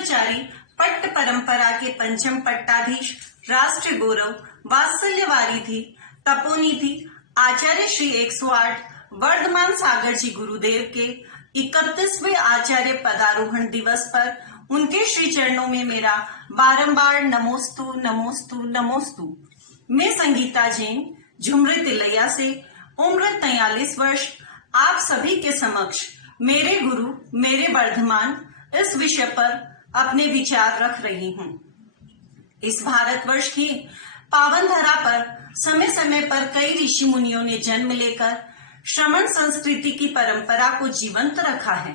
ब्रह्मचारी पट्ट परंपरा के पंचम पट्टाधीश, राष्ट्र गौरव, वात्सल्य वारिधि, तपोनिधि आचार्य श्री 108 वर्धमान सागर जी गुरुदेव के 31वें आचार्य पदारोहण दिवस पर उनके श्री चरणों में मेरा बारंबार नमोस्तु नमोस्तु नमोस्तु। मैं संगीता जैन, झुमरी तिलैया से, उम्र 43 वर्ष, आप सभी के समक्ष मेरे गुरु मेरे वर्धमान इस विषय पर अपने विचार रख रही हूँ। इस भारतवर्ष की पावन धरा पर समय समय पर कई ऋषि मुनियों ने जन्म लेकर श्रमण संस्कृति की परंपरा को जीवंत रखा है।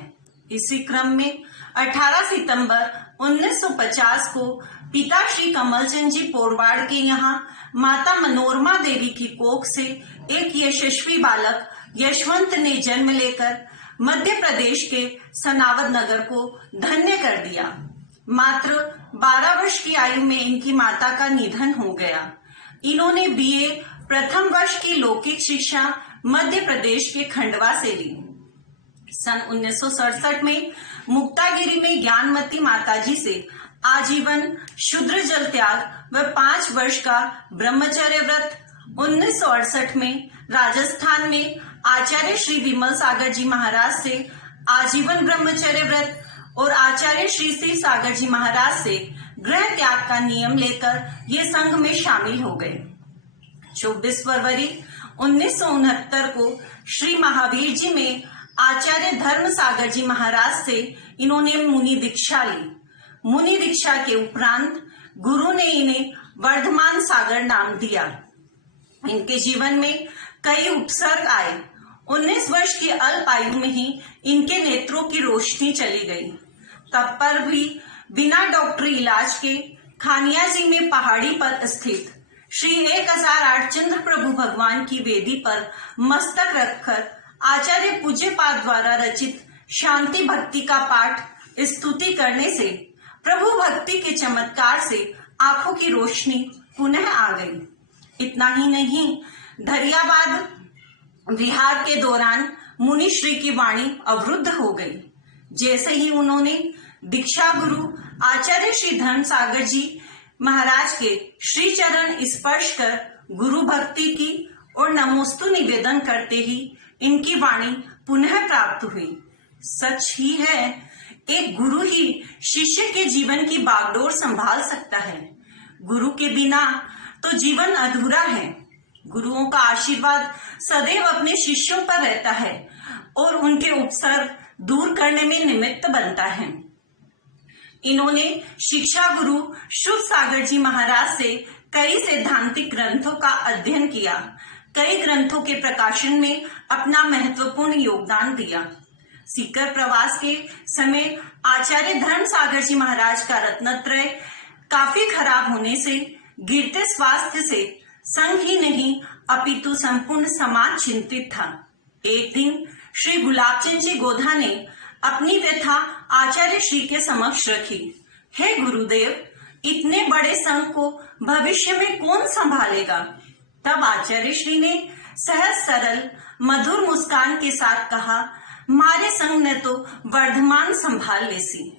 इसी क्रम में 18 सितंबर 1950 को पिता श्री कमलचंद जी पोरवाड़ के यहाँ माता मनोरमा देवी की कोख से एक यशस्वी बालक यशवंत ने जन्म लेकर मध्य प्रदेश के सनावद नगर को धन्य कर दिया। मात्र 12 वर्ष की आयु में इनकी माता का निधन हो गया। इन्होंने बीए प्रथम वर्ष की लौकिक शिक्षा मध्य प्रदेश के खंडवा से ली। सन 1967 में मुक्तागिरी में ज्ञानमती माताजी से आजीवन शूद्र जल त्याग व 5 वर्ष का ब्रह्मचर्य व्रत, 1968 में राजस्थान में आचार्य श्री विमल सागर जी महाराज से आजीवन ब्रह्मचर्य व्रत और आचार्य श्री श्री सागर जी महाराज से गृह त्याग का नियम लेकर ये संघ में शामिल हो गए। 24 फरवरी 1969 को श्री महावीर जी में आचार्य धर्म सागर जी महाराज से इन्होंने मुनि दीक्षा ली। मुनि दीक्षा के उपरांत गुरु ने इन्हें वर्धमान सागर नाम दिया। इनके जीवन में कई उपसर्ग आए। 19 वर्ष की अल्प आयु में ही इनके नेत्रों की रोशनी चली गई। तब पर भी बिना डॉक्टरी इलाज के खानिया जी में पहाड़ी पर स्थित श्री 1008 चंद्र प्रभु भगवान की वेदी पर मस्तक रखकर आचार्य पूज्यपाद द्वारा रचित शांति भक्ति का पाठ स्तुति करने से प्रभु भक्ति के चमत्कार से आंखों की रोशनी पुनः आ गई। इतना ही नहीं, धरियाबाद विहार के दौरान मुनि श्री की वाणी अवरुद्ध हो गई। जैसे ही उन्होंने दीक्षा गुरु आचार्य श्री धर्म सागर जी महाराज के श्री चरण स्पर्श कर गुरु भक्ति की और नमोस्तु निवेदन करते ही इनकी वाणी पुनः प्राप्त हुई। सच ही है, एक गुरु ही शिष्य के जीवन की बागडोर संभाल सकता है। गुरु के बिना तो जीवन अधूरा है। गुरुओं का आशीर्वाद सदैव अपने शिष्यों पर रहता है और उनके उपसर्ग दूर करने में निमित्त बनता है। इन्होंने शिक्षा गुरु शुभ सागर जी महाराज से कई सैद्धांतिक ग्रंथों का अध्ययन किया। कई ग्रंथों के प्रकाशन में अपना महत्वपूर्ण योगदान दिया। सीकर प्रवास के समय आचार्य धर्म सागर जी महाराज का रत्नत्रय काफी खराब होने से गिरते स्वास्थ्य से संघ ही नहीं अपितु संपूर्ण समाज चिंतित था। एक दिन श्री गुलाबचंद जी गोधा ने अपनी व्यथा आचार्य श्री के समक्ष रखी। हे गुरुदेव, इतने बड़े संघ को भविष्य में कौन संभालेगा? तब आचार्य श्री ने सहज सरल मधुर मुस्कान के साथ कहा, मारे संघ ने तो वर्धमान संभाल लेसी।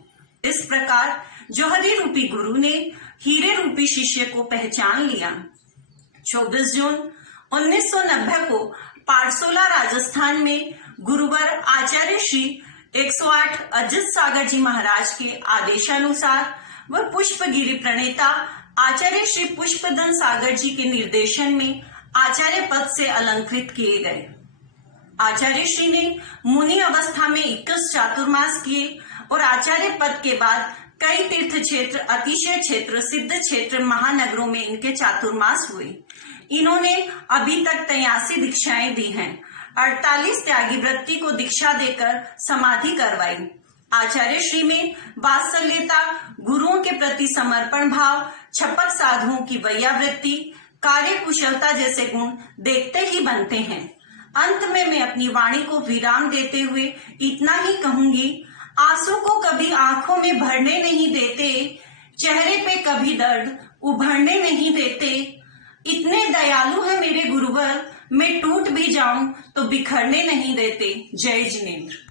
इस प्रकार जौहरी रूपी गुरु ने हीरे रूपी शिष्य को पहचान लिया। 24 जून 1990 को पाठसोला राजस्थान में गुरुवर आचार्य श्री 108 अजित सागर जी महाराज के आदेशानुसार व पुष्पगिरी प्रणेता आचार्य श्री पुष्पदन सागर जी के निर्देशन में आचार्य पद से अलंकृत किए गए। आचार्य श्री ने मुनि अवस्था में 21 चातुर्मास किए और आचार्य पद के बाद कई तीर्थ क्षेत्र, अतिशय क्षेत्र, सिद्ध क्षेत्र, महानगरों में इनके चातुर्मास हुए। इन्होंने अभी तक 83 दीक्षाएं दी हैं। 48 त्यागी वृत्ति को दीक्षा देकर समाधि करवाई। आचार्य श्री में वात्सल्यता, गुरुओं के प्रति समर्पण भाव, छपक साधुओं की वैयावृत्ति, कार्य कुशलता जैसे गुण देखते ही बनते हैं। अंत में मैं अपनी वाणी को विराम देते हुए इतना ही कहूंगी, आंसू को कभी आंखों में भरने नहीं देते, चेहरे पे कभी दर्द उभरने नहीं देते। इतने दयालु है मेरे गुरुवर, मैं टूट भी जाऊं तो बिखरने नहीं देते। जय जिनेंद्र।